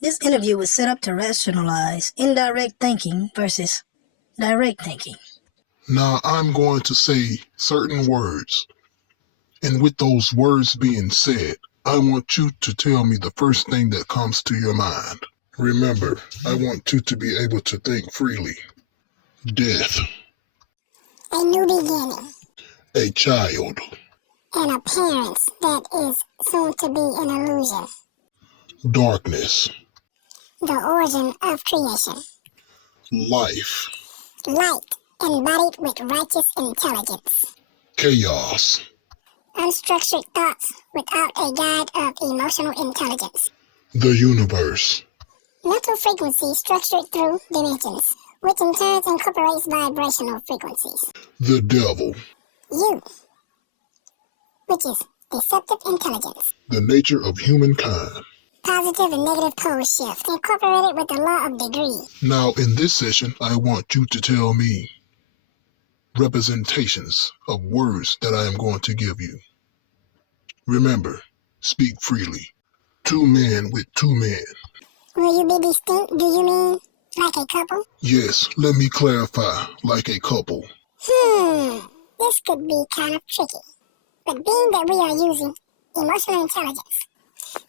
This interview was set up to rationalize indirect thinking versus direct thinking. Now I'm going to say certain words, and with those words being said, I want you to tell me the first thing that comes to your mind. Remember, I want you to be able to think freely. Death. A new beginning. A child. An appearance that is soon to be an illusion. Darkness. The origin of creation. Life. Light embodied with righteous intelligence. Chaos. Unstructured thoughts without a guide of emotional intelligence. The universe. Mental frequency structured through dimensions, which in turn incorporates vibrational frequencies. The devil. You, which is deceptive intelligence. The nature of humankind. Positive and negative pole shift, incorporated with the law of degree. Now in this session, I want you to tell me representations of words that I am going to give you. Remember, speak freely. Two men with two men. Will you be distinct? Do you mean like a couple? Yes, let me clarify, like a couple. This could be kind of tricky. But being that we are using emotional intelligence,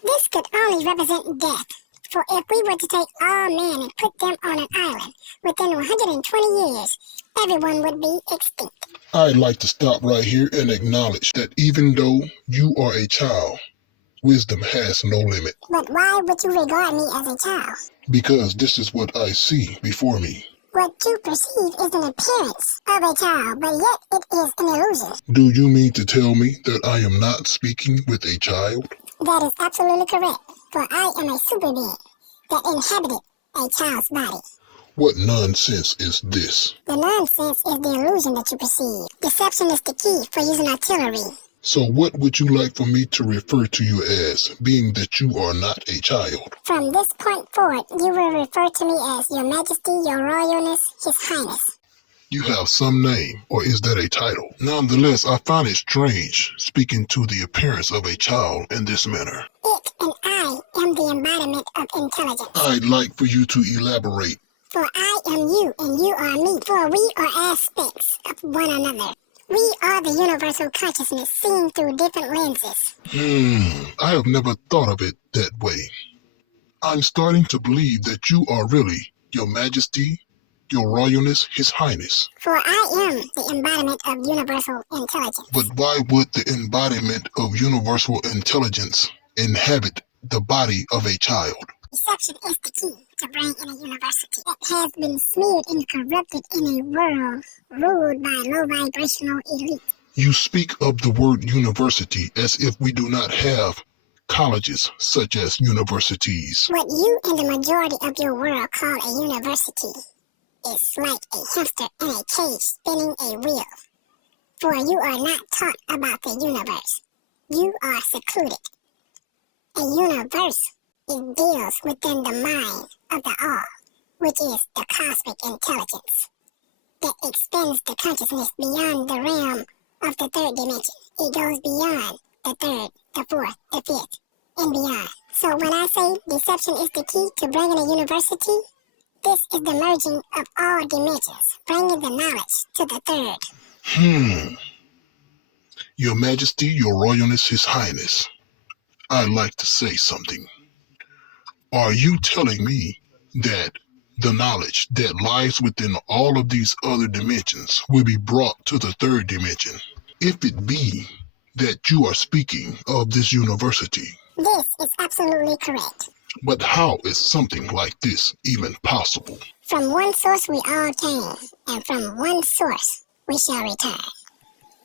this could only represent death. For if we were to take all men and put them on an island, within 120 years, everyone would be extinct. I'd like to stop right here and acknowledge that even though you are a child, wisdom has no limit. But why would you regard me as a child? Because this is what I see before me. What you perceive is an appearance of a child, but yet it is an illusion. Do you mean to tell me that I am not speaking with a child? That is absolutely correct, for I am a super being that inhabited a child's body. What nonsense is this? The nonsense is the illusion that you perceive. Deception is the key for using artillery. So what would you like for me to refer to you as, being that you are not a child? From this point forward, you will refer to me as Your Majesty, Your Royalness, His Highness. You have some name, or is that a title? Nonetheless, I find it strange speaking to the appearance of a child in this manner. It and I am the embodiment of intelligence. I'd like for you to elaborate. For I am you and you are me, for we are aspects of one another. We are the universal consciousness seen through different lenses. I have never thought of it that way. I'm starting to believe that you are really Your Majesty, Your Royalness, His Highness. For I am the embodiment of universal intelligence. But why would the embodiment of universal intelligence inhabit the body of a child? Deception is the key to bring in a university that has been smeared and corrupted in a world ruled by low vibrational elite. You speak of the word university as if we do not have colleges such as universities. What you and the majority of your world call a university is like a hamster in a cage spinning a wheel. For you are not taught about the universe. You are secluded. A universe it deals within the mind of the all, which is the cosmic intelligence that extends the consciousness beyond the realm of the third dimension. It goes beyond the third, the fourth, the fifth, and beyond. So when I say deception is the key to bringing a university, this is the merging of all dimensions, bringing the knowledge to the third. Your Majesty, Your Royalness, His Highness, I'd like to say something. Are you telling me that the knowledge that lies within all of these other dimensions will be brought to the third dimension? If it be that you are speaking of this university. This is absolutely correct. But how is something like this even possible? From one source we all came, and from one source we shall return.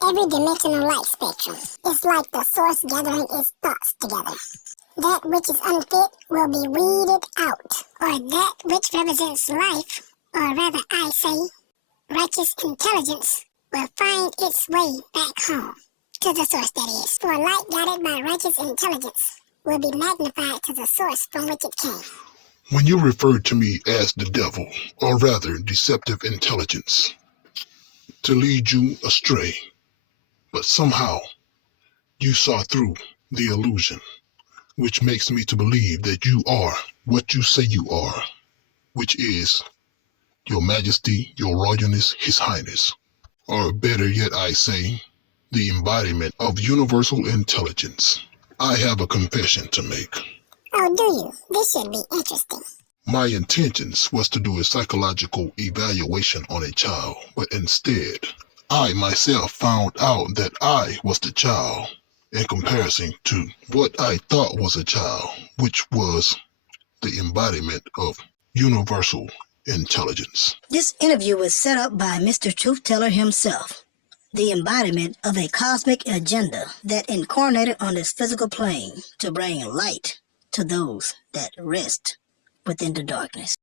Every dimensional light spectrum is like the source gathering its thoughts together. That which is unfit will be weeded out, or that which represents life, or rather I say, righteous intelligence, will find its way back home, to the source that is. For light guided by righteous intelligence will be magnified to the source from which it came. When you referred to me as the devil, or rather deceptive intelligence, to lead you astray, but somehow you saw through the illusion, which makes me to believe that you are what you say you are, which is Your Majesty, Your Royalness, His Highness. Or better yet, I say, the embodiment of universal intelligence. I have a confession to make. Oh, do you? This should be interesting. My intentions was to do a psychological evaluation on a child, but instead, I myself found out that I was the child in comparison to what I thought was a child, which was the embodiment of universal intelligence. This interview was set up by Mr. Truth Teller himself, the embodiment of a cosmic agenda that incarnated on this physical plane to bring light to those that rest within the darkness.